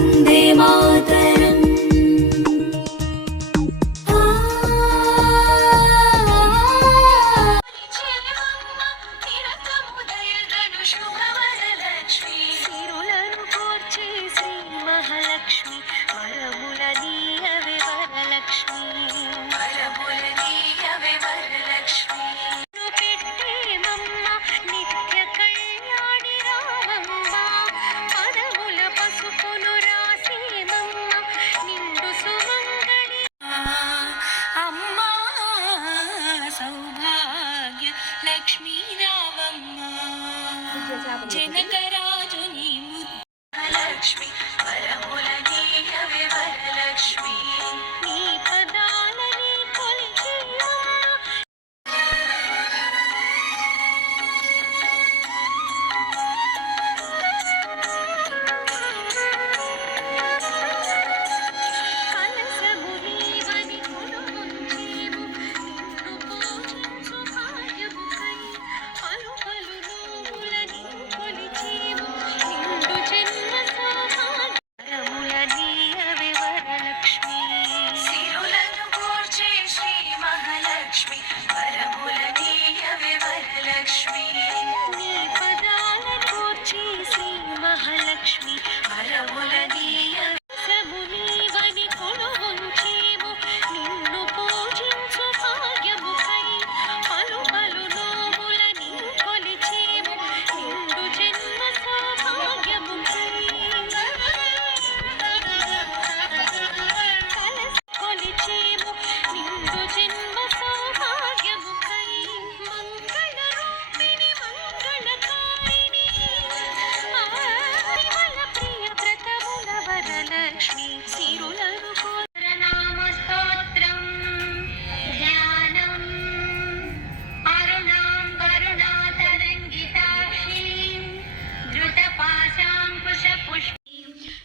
వందే మాతరం లక్ష్మీ రావమ్మ జనకరాజుని లక్ష్మి వరముల నీయవే వరలక్ష్మి నీ పదాలని కొలిచి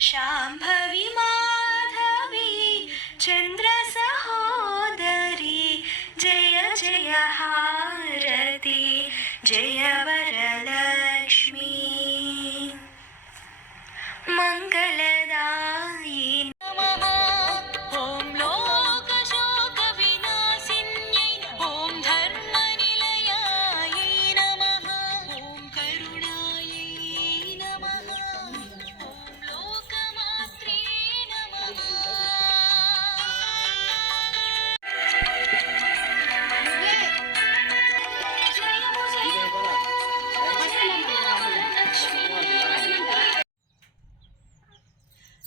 శాంభవి మాధవి చంద్ర సహోదరి జయ జయ హారతి జయ వరలక్ష్మి మంగళదాయి ఓం లోక శోక వినాశిన్యై ఓం ధర్మ నిలయాయై నమః ఓం కరుణాయై నమః ఓం లోకమాత్రే నమః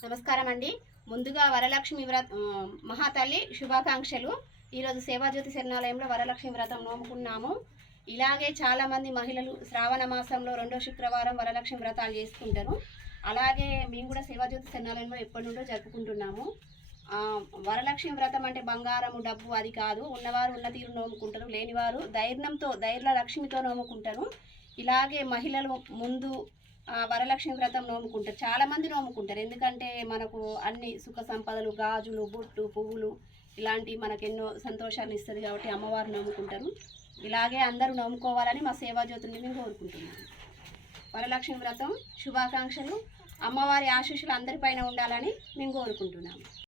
నమస్కారం అండి. ముందుగా వరలక్ష్మి మహాతల్లి శుభాకాంక్షలు. ఈరోజు సేవాజ్యోతి శరణాలయంలో వరలక్ష్మి వ్రతం నోముకున్నాము. ఇలాగే చాలామంది మహిళలు శ్రావణ మాసంలో 2వ శుక్రవారం వరలక్ష్మి వ్రతాలు చేసుకుంటారు. అలాగే మేము కూడా సేవాజ్యోతి శరణాలయంలో ఎప్పటి నుండో జరుపుకుంటున్నాము. వరలక్ష్మి వ్రతం అంటే బంగారము డబ్బు అది కాదు. ఉన్నవారు ఉన్న తీరు నోముకుంటారు, లేనివారు ధైర్య లక్ష్మితో నోముకుంటారు. ఇలాగే మహిళలు ముందు వరలక్ష్మి వ్రతం నోముకుంటారు. చాలామంది నోముకుంటారు. ఎందుకంటే మనకు అన్ని సుఖ సంపదలు, గాజులు, బొట్టు, పువ్వులు ఇలాంటివి మనకు ఎన్నో సంతోషాన్ని ఇస్తుంది కాబట్టి అమ్మవారు నోముకుంటారు. ఇలాగే అందరూ నోముకోవాలని మా సేవాజ్యోతుల్ని మేము కోరుకుంటున్నాము. వరలక్ష్మి వ్రతం శుభాకాంక్షలు. అమ్మవారి ఆశీస్సులు అందరిపైన ఉండాలని మేము కోరుకుంటున్నాము.